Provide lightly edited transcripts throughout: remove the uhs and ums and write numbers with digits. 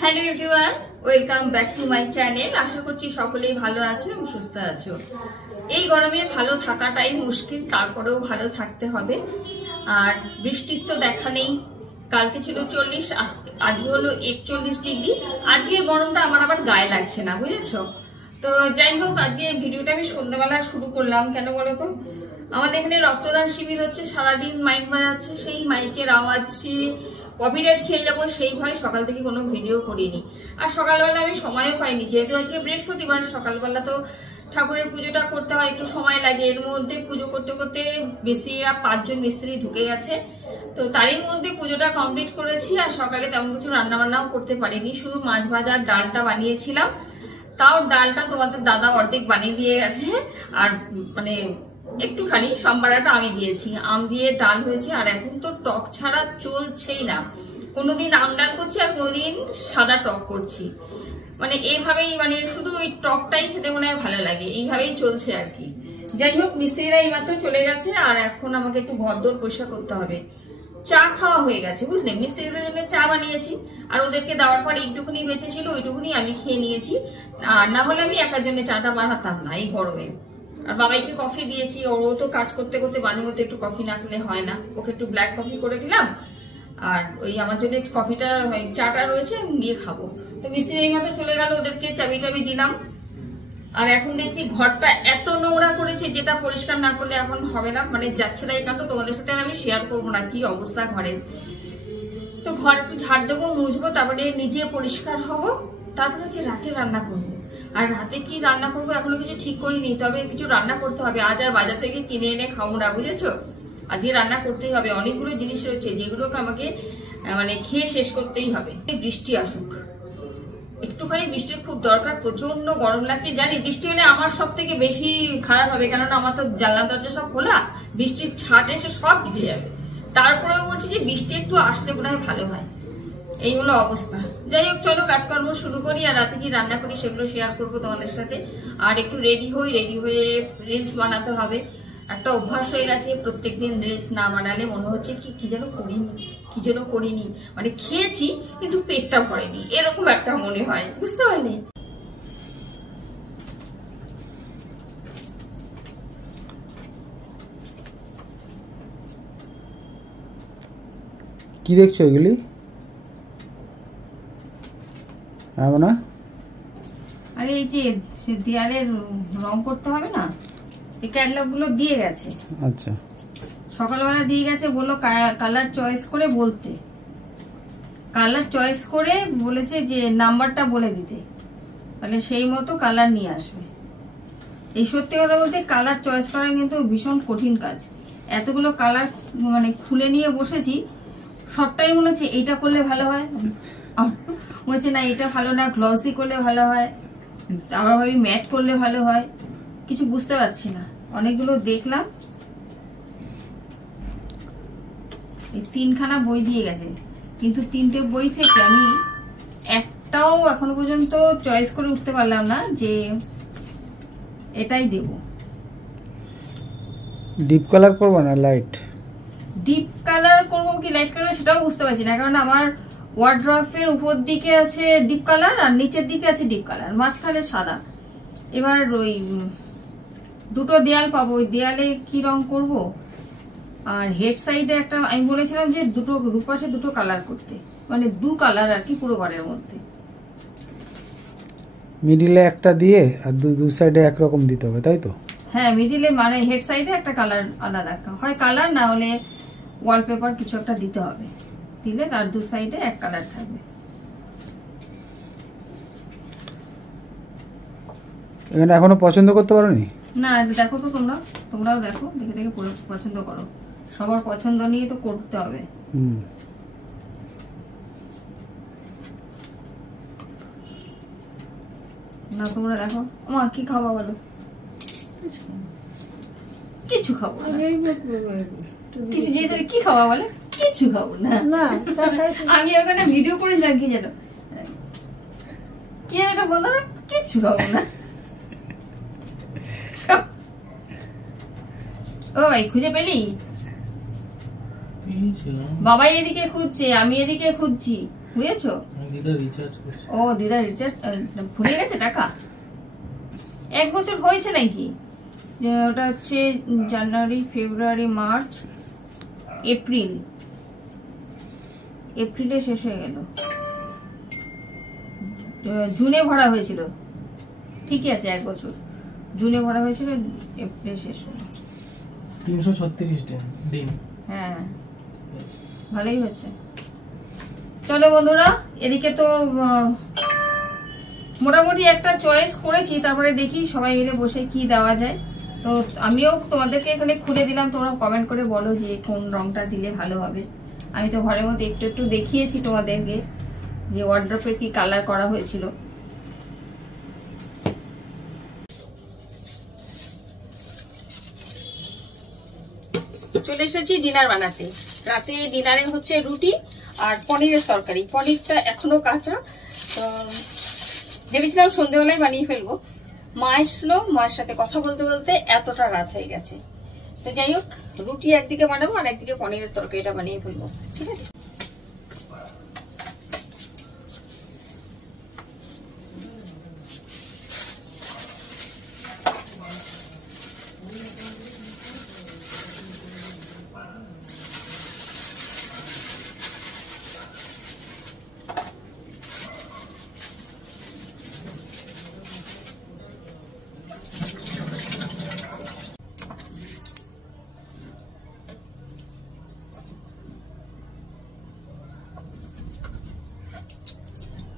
Hello everyone, welcome back to my channel. আশা করছি সকলেই ভালো আছো এবং সুস্থ আছো। এই গরমে ভালো থাকাটাই মুশকিল, তারপরেও ভালো থাকতে হবে। আর বৃষ্টির তো দেখা নেই। কালকে ছিল 40, আজকে হলো 41 ডিগ্রি। আজকে গরমটা আমার আবার গায়ে লাগছে না, বুঝেছো? তো যাই হোক, আজকে ভিডিওটা আমি সন্ধ্যাবেলা শুরু করলাম। কেন বলো তো, আমাদের এখানে রক্তদান শিবির হচ্ছে, সারাদিন মাইক বাজাচ্ছে, সেই মাইকের আওয়াজে কপিরাইট খেয়ে যাবো সেই ভয় সকাল থেকে কোনো ভিডিও করিনি। আর সকালবেলা আমি সময়ও পাইনি, যেহেতু আজকে বৃহস্পতিবার। সকালবেলা তো ঠাকুরের পুজোটা করতে হয়, একটু সময় লাগে। এর মধ্যে পুজো করতে করতে মিস্ত্রিরা 5 জন মিস্ত্রি ঢুকে গেছে, তো তারই মধ্যে পুজোটা কমপ্লিট করেছি। আর সকালে তেমন কিছু রান্না বান্নাও করতে পারিনি, শুধু মাছ ভাজা আর ডালটা বানিয়েছিলাম। তাও ডালটা তোমাদের দাদা অর্ধেক বানিয়ে দিয়ে গেছে, আর মানে একটুখানি সম্বারাটা আমি দিয়েছি। আম দিয়ে ডাল হয়েছে। আর এখন তো টক ছাড়া চলছেই না। কোনোদিন আম ডাল করছি আর কোনোদিন সাদা টক করছি, মানে এইভাবেই, মানে শুধু ওই টকটাই খেতে মনে হয় ভালো লাগে, এইভাবেই চলছে আর কি। যাই হোক, মিস্ত্রিরা এইমাত্র চলে গেছে, আর এখন আমাকে একটু ঘরদোর পরিষ্কার করতে হবে। চা খাওয়া হয়ে গেছে, বুঝলে? মিস্ত্রিদের জন্য চা বানিয়েছি, আর ওদেরকে দেওয়ার পর একটুখানি বেঁচে ছিল, ওইটুকুনি আমি খেয়ে নিয়েছি। আর না হলে আমি একার জন্য চাটা বানাতাম না এই গরমে। আর বাবাইকে কফি দিয়েছি, ওরও তো কাজ করতে করতে বাড়ির মধ্যে একটু কফি না খেলে হয় না। ওকে একটু ব্ল্যাক কফি করে দিলাম, আর ওই আমার জন্য কফিটা, চাটা রয়েছে, নিয়ে খাবো। তো মিস্ত্রি এই মতো চলে গেল, ওদেরকে চাবি টাবি দিলাম। আর এখন দেখছি ঘরটা এত নোংরা করেছে, যেটা পরিষ্কার না করলে এখন হবে না, মানে যাচ্ছে না। এই কারণটা তোমাদের সাথে আমি শেয়ার করবো না, কি অবস্থা ঘরের। তো ঘর একটু ঝাড় দেবো, মুছবো, তারপরে নিজে পরিষ্কার হব। তারপরে হচ্ছে রাতে রান্না করবো। আর রাতে কি রান্না করবো এখনো কিছু ঠিক করিনি, তবে কিছু রান্না করতে হবে। আজ আর বাজার থেকে কিনে এনে খাবো না, বুঝেছো? আজকে রান্না করতেই হবে। অনেকগুলো জিনিস রয়েছে যেগুলোকে আমাকে মানে খেয়ে শেষ করতেই হবে। বৃষ্টি আসুক, একটুখানি বৃষ্টির খুব দরকার। প্রচন্ড গরম লাগছে জানি। বৃষ্টি হলে আমার সব থেকে বেশি খারাপ হবে, কেননা আমার তো জানলা দরজা সব খোলা, বৃষ্টির ছাট এসে সব ভিজে যাবে। তারপরেও বলছি যে বৃষ্টি একটু আসলে মনে হয় ভালো হয়। এই হলো অবস্থা। যাই হোক, চলো কাজকর্ম শুরু করি। আর রাতে কি রান্না করি সেগুলো শেয়ার করবো তোমাদের সাথে। আর একটু রেডি হয়ে রিলস বানাতে হবে। একটা অভ্যাস হয়ে গেছে, প্রত্যেকদিন রিলস না বানালে মনে হচ্ছে কি যেন করিনি, মানে খেয়েছি কিন্তু পেটটা ভরেনি, এরকম একটা মনে হয়, বুঝতে পারলে? কি দেখছো এগুলি? না, আরে এই যে দেয়ালের রং করতে হবে না, এই ক্যাটালগ গুলো দিয়ে গেছে। আচ্ছা, সকালবেলা দিয়ে গেছে, বললো কালার চয়েস করে বলতে। কালার চয়েস করে বলেছে যে নাম্বারটা বলে দিতে, তাহলে সেই মতো কালার নিয়ে আসবে। এই সত্যি কথা বলতে কালার চয়েস করা কিন্তু ভীষণ কঠিন কাজ। এতগুলো কালার মানে খুলে নিয়ে বসেছি, সবটাই মনে হচ্ছে এইটা করলে ভালো হয়, মনে হচ্ছে না এটা ভালো না, গ্লসি করলে ভালো হয়, আবার ভাবি ম্যাট করলে ভালো হয়। কিছু বুঝতে পারছি না। অনেকগুলো দেখলাম, এই 3খানা বই দিয়ে গেছে, কিন্তু 3টে বই থেকে আমি একটাও এখনো পর্যন্ত চয়েস করে উঠতে পারলাম না যে এটাই দেব। ডিপ কালার করবো না লাইট? ডিপ কালার করবো কি লাইট কালার সেটাও বুঝতে পারছি না, কারণ আমার ওয়ার্ড্রপের উপর দিকে আছে ডিপ কালার আর নিচের দিকে আছে ডিপ কালার, মাঝখানে সাদা। এবার ওই দুটো দেয়াল পাবো, ওই দেয়ালে কি রং করব? আর হেড সাইডে একটা আমি বলেছিলাম যে দুপাশে দুটো কালার করতে, মানে 2 কালার আর কি পুরো ঘরের মধ্যে। মিডিলে একটা দিয়ে আর দু সাইডে একরকম দিতে হবে, তাই তো? হ্যাঁ, মিডিলে মানে হেড সাইডে একটা কালার আলাদা, হয় কালার না হলে ওয়ালপেপার কিছু একটা দিতে হবে, দিলে তার 2 সাইডে এক কালার থাকবে। এখানে এখনো পছন্দ করতে পারোনি? না, দেখো তো তোমরাও দেখো, দেখে পুরো পছন্দ করো। সবার পছন্দ নিয়ে তো করতে হবে। না তোমরা দেখো। মা কি খাবা বলো? কিছু খাবো না। কিছু যেহেতু কি খাওয়া বলে কিছু খাবো না। আমি ওখানে ভিডিও করে যাই, কি যেন একটা বলতো না, কিছু খাবো না। ও ভাই, খুঁজে পেলি? বাবাই এদিকে খুঁজছে, আমি এদিকে খুঁজছি, বুঝেছো? দিদা রিচার্জ করছে। ও দিদা রিচার্জ ভুলে গেছে টাকা। 1 বছর হয়েছে নাকি? ওটা হচ্ছে জানুয়ারি, ফেব্রুয়ারি, মার্চ, এপ্রিলে শেষ হয়ে গেল। জুনে ভরা হয়েছিল, ঠিকই আছে 1 বছর। জুনে ভরা হয়েছিল, এপ্রিলে শেষ হলো। 336 দিন। হ্যাঁ ভালোই হচ্ছে। চলো বন্ধুরা, এদিকে তো মোটামুটি একটা চয়েস করেছি, তারপরে দেখি সবাই মিলে বসে কি দেওয়া যায়। তো আমিও তোমাদেরকে এখানে খুলে দিলাম, তোমরা কমেন্ট করে বলো যে কোন রংটা দিলে ভালো হবে। আমি তো ঘরের মধ্যে একটু একটু দেখিয়েছি তোমাদেরকে যে ওয়ার্ড্রপের কি কালার করা হয়েছিল। চলে এসেছি ডিনার বানাতে। রাতে ডিনারে হচ্ছে রুটি আর পনিরের তরকারি। পনিরটা এখনো কাঁচা, তো ভেবেছিলাম সন্ধ্যেবেলায় বানিয়ে ফেলবো। মা এসলো, মায়ের সাথে কথা বলতে বলতে এতটা রাত হয়ে গেছে। তো যাই হোক, রুটি একদিকে বানাবো আর একদিকে পনিরের তরকারিটা বানিয়ে ফেলবো, ঠিক আছে।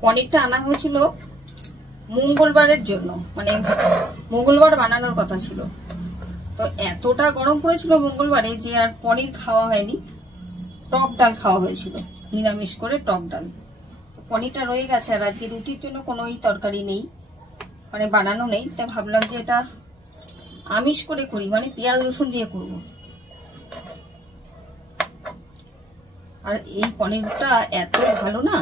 পনিরটা আনা হয়েছিল মঙ্গলবারের জন্য, মানে মঙ্গলবার বানানোর কথা ছিল। তো এতটা গরম পড়েছিল মঙ্গলবারে যে আর পনির খাওয়া হয়নি, টক ডাল খাওয়া হয়েছিল, নিরামিষ করে টক ডাল। তো পনিরটা রয়ে গেছে, আর আজকে রুটির জন্য কোনো তরকারি নেই, মানে বানানো নেই। তাই ভাবলাম যে এটা আমিষ করে করি, মানে পেঁয়াজ রসুন দিয়ে করব। আর এই পনিরটা এত ভালো না,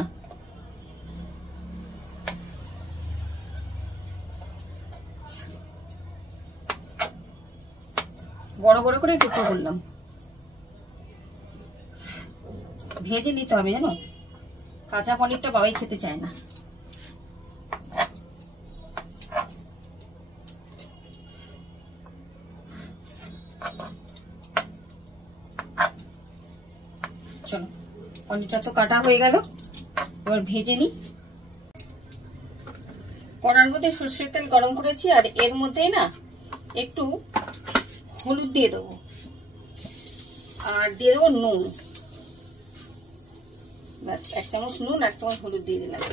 বড় বড় করে টুকরো করলাম। ভেজে নিতে হবে জানো, কাঁচা পনিরটা বাবাই খেতে চায় না। চলো, পনিরটা তো কাটা হয়ে গেল, এবার ভেজে নি। কড়ার মধ্যে সরষের তেল গরম করেছি, আর এর মধ্যেই না একটু হলুদ দিয়ে দেবো, আর দিয়ে দেবো নুন। ব্যাস, 1 চামচ নুন, 1 চামচ হলুদ দিয়ে দিলাম।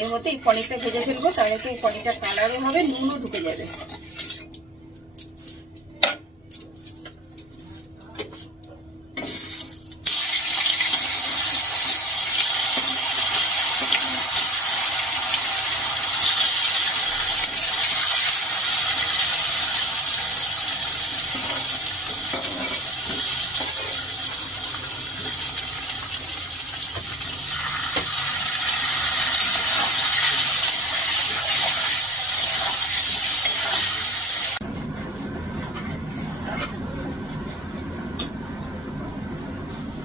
এর মধ্যে এই পনিরটা ভেজে ফেলবো, তাহলে তো এই পনিরটা কালারও হবে, নুনও ঢুকে যাবে।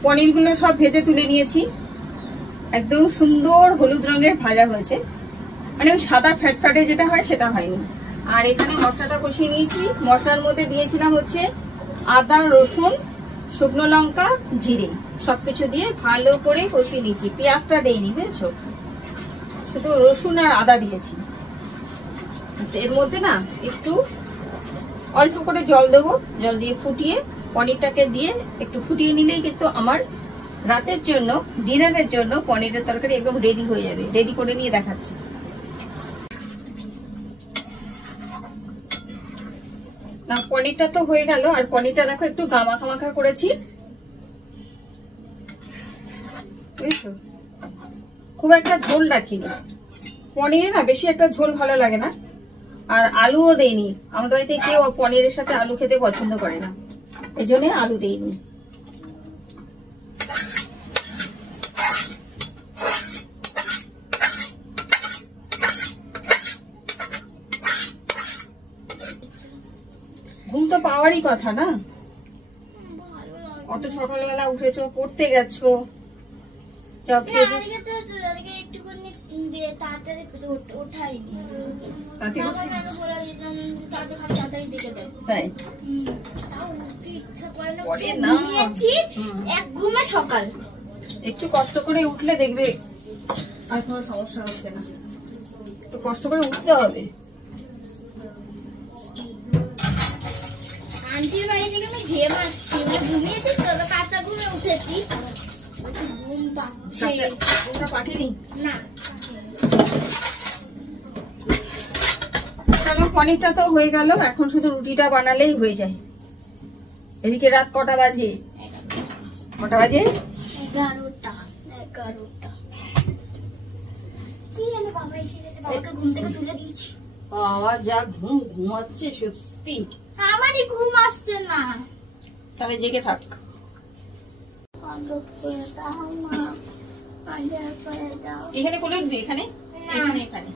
পনিরগুলো সব ভেজে তুলে নিয়েছি, একদম সুন্দর হলুদ রঙের ভাজা হয়েছে, মানে ওই সাদা ফ্যাটফ্যাটে যেটা হয় সেটা হয়নি। আর এখানে মশলাটা কষিয়ে নিয়েছি। মশলার মধ্যে দিয়েছিলাম হচ্ছে আদা, রসুন, শুকনো লঙ্কা, জিরে, সবকিছু দিয়ে ভালো করে কষিয়ে নিয়েছি। পেঁয়াজটা দেইনি, বুঝেছো, শুধু রসুন আর আদা দিয়েছি। এর মধ্যে না একটু অল্প করে জল দেবো, জল দিয়ে ফুটিয়ে পনিরটাকে দিয়ে একটু ফুটিয়ে নিলেই কিন্তু আমার রাতের জন্য, ডিনারের জন্য পনিরের তরকারি একদম রেডি হয়ে যাবে। রেডি করে নিয়ে দেখাচ্ছি। না, পনিরটা তো হয়ে গেল। আর পনিরটা দেখো একটু গামাখা মাখা করেছি, বুঝছো, খুব একটা ঝোল রাখিনি। পনিরে না বেশি একটা ঝোল ভালো লাগে না। আর আলুও দেইনি, আমাদের বাড়িতে কেউ পনিরের সাথে আলু খেতে পছন্দ করে না, এই জন্য আলু দেইনি। ঘুম তো পাওয়ারই কথা না, অত সকালবেলা উঠেছো, পড়তে গেছো, চপ খেয়েছিস? একটুখানি তাড়াতাড়ি ওঠাইনি, তাড়াতাড়ি দেখে দেয় তাই ইচ্ছা করে না। পরে না। ঘুমিয়েছি এক ঘুমে সকাল। একটু কষ্ট করে উঠলে দেখবে আর কোনো সমস্যা হচ্ছে না। একটু কষ্ট করে উঠতে হবে। আন্টির বাড়ি থেকে আমি ঘেমাচ্ছি, মানে ঘুমিয়েছি তবে কাঁচা ঘুমে উঠেছি, ঘুম পাচ্ছে ওটা পাঠিয়ে না। চলো পনিরটা তো হয়ে গেল, এখন শুধু রুটিটা বানালেই হয়ে যায়। এদিকে রাত কটা বাজে? 11টা। কি জানো বাবা এসে গেছে, বাবাকে ঘুম থেকে তুলে দিয়েছি। বাবা যা ঘুমাচ্ছে সত্যি। আমারই ঘুম আসছে না। তাহলে জেগে থাক। এখানে কোলে উঠবি? এখানে এখানে এখানে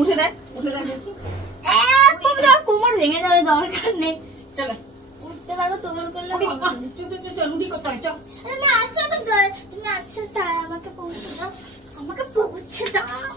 উঠে দেখ, উঠে দেখ দেখি। কোমর ভেঙে যাবে, দরকার নেই। চলো উঠতে পারবো তোমার করলে। রুটি করতে হয়। চল তুমি আসছো তো, তুমি আসছো তাই আমাকে পৌঁছে দাও, আমাকে পৌঁছে দাও।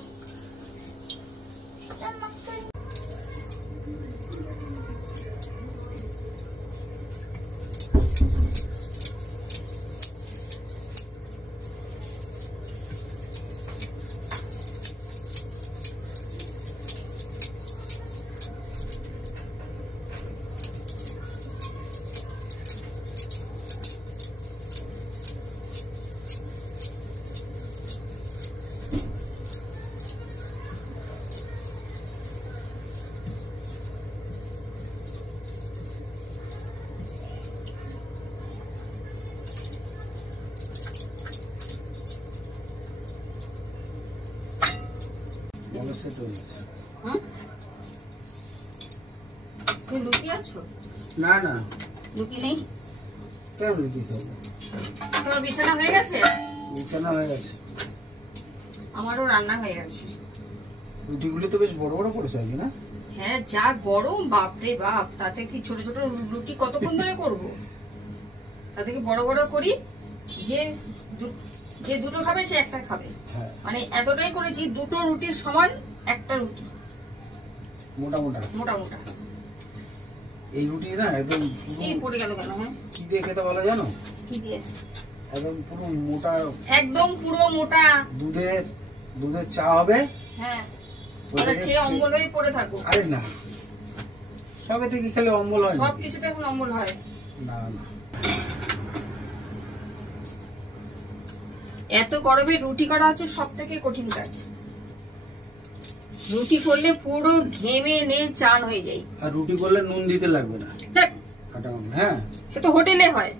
তুই লুকি আছো? না না লুকি নেই। কেন লুকি খাবো? তোমার বিছানা হয়ে গেছে? বিছানা হয়ে গেছে, আমারও রান্না হয়ে গেছে। রুটিগুলি তো বেশ বড় বড় করেছে আজকে না? হ্যাঁ, যা গরম বাপরে বাপ, তাতে কি ছোট ছোট রুটি কতক্ষণ ধরে করবো? তাতে কি বড় বড় করি, যে দুটো খাবে সে একটা খাবে। মানে এতটাই করেছি, দুটো রুটির সমান একটা রুটি, মোটা মোটা মোটা মোটা। এই রুটি না একদম এই পড়ে গেল কেন? হ্যাঁ, কি দিয়ে খেতে ভালো জানো? কি দিয়ে? একদম পুরো মোটা, একদম পুরো মোটা দুধের চা হবে। হ্যাঁ, ওটা খেয়ে অম্বল হয়ে পড়ে থাকো। আরে না, সবে থেকে খেলে অম্বল হয় না। সব কিছুতে এখন অম্বল হয় না না। এত গরমে রুটি করা হচ্ছে সব থেকে কঠিন কাজ। রুটি করলে পুরো ঘেমে নে চান হয়ে যায়। আর রুটি করলে নুন দিতে লাগবে না। হ্যাঁ, সে তো হোটেলে হয়,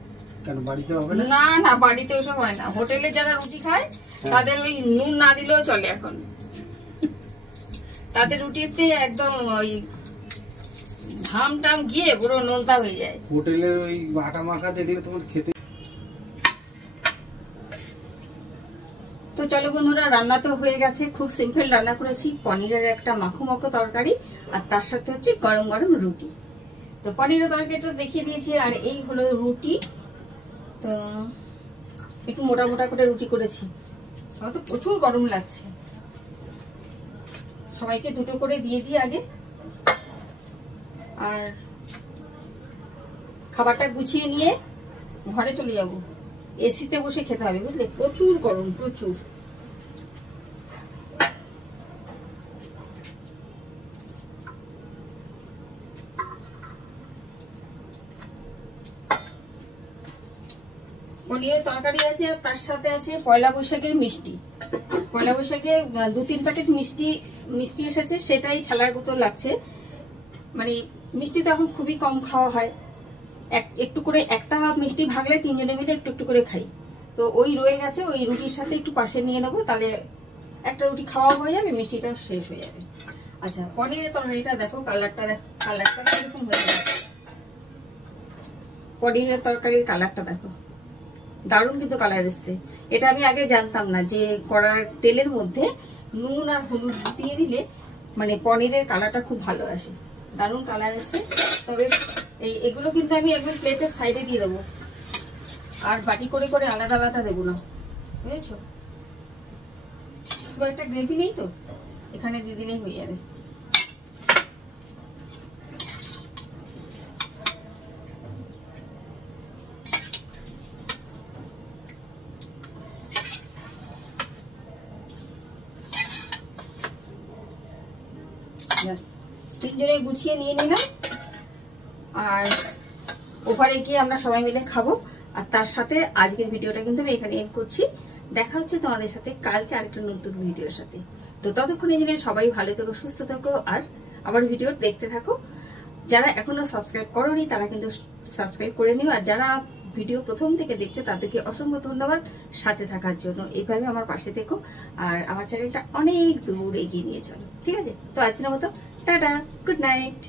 কেন বাড়িতে হবে না? না না, বাড়িতে ওসব হয় না। হোটেলে যারা রুটি খায় তাদের ওই নুন না দিলেও চলে। এখন তাদের রুটিতে একদম ওই ঘাম টাম গিয়ে পুরো নোনতা হয়ে যায়। হোটেলের ওই আটা মাখা দেখলে তোমার খেতে। তো চলো বন্ধুরা, রান্না তো হয়ে গেছে। খুব সিম্পল রান্না করেছি, পনিরের একটা মাখো মাখো তরকারি, আর তার সাথে হচ্ছে গরম গরম রুটি। তো পনিরের তরকারিটা দেখিয়ে দিয়েছি, আর এই হলো রুটি। তো একটু মোটা মোটা করে রুটি করেছি। আমার তো প্রচুর গরম লাগছে। সবাইকে দুটো করে দিয়ে দিই আগে, আর খাবারটা গুছিয়ে নিয়ে ঘরে চলে যাব। এসিতে বসে খেতে হবে, বুঝলে, প্রচুর গরম, প্রচুর। পনিরের তরকারি আছে, আর তার সাথে আছে পয়লা বৈশাখের মিষ্টি। পয়লা বৈশাখে 2-3 প্যাকেট মিষ্টি এসেছে, সেটাই ঠেলার মতো লাগছে। মানে মিষ্টি তো এখন খুবই কম খাওয়া হয়, একটু করে একটা মিষ্টি ভাগলে 3 জনে মিলে একটু একটু করে খাই। তো ওই রয়ে গেছে, ওই রুটির সাথে একটু পাশে নিয়ে নেবো, তাহলে একটা রুটি খাওয়া হয়ে যাবে, মিষ্টিটাও শেষ হয়ে যাবে। আচ্ছা, পনিরের তরকারিটা দেখো, কালারটা কিরকম হয়ে যাবে। পনিরের তরকারির কালারটা দেখো, দারুণ কিন্তু কালার এসছে। এটা আমি আগে জানতাম না যে কড়ার তেলের মধ্যে নুন আর হলুদ দিয়ে দিলে মানে পনিরের কালারটা খুব ভালো আসে। দারুণ কালার এসছে। তবে এগুলো কিন্তু আমি একদম প্লেটের সাইডে দিয়ে দেবো, আর বাটি করে করে আলাদা আলাদা দেবো না। বুঝেছো? খুব একটা গ্রেভি নেই তো, এখানে দিয়ে দিলেই হয়ে যাবে। তিনজনে গুছিয়ে নিয়ে নিলাম, আর ওপারে গিয়ে আমরা সবাই মিলে খাবো। আর তার সাথে আজকের ভিডিওটা কিন্তু আমি এখানে এন্ড করছি। দেখা হচ্ছে তোমাদের সাথে কালকে আরেকটা নতুন ভিডিওর সাথে। তো ততক্ষণ এই জন্য সবাই ভালো থেকো, সুস্থ থেকো, আর আমার ভিডিও দেখতে থাকো। যারা এখনো সাবস্ক্রাইব করোনি তারা কিন্তু সাবস্ক্রাইব করে নিও, আর যারা ভিডিও প্রথম থেকে দেখছো তাদেরকে অসংখ্য ধন্যবাদ সাথে থাকার জন্য। এইভাবে আমার পাশে থেকো আর আমার চ্যানেলটা অনেক দূর এগিয়ে নিয়ে চলো, ঠিক আছে? তো আজকের মতো টাটা, গুড নাইট।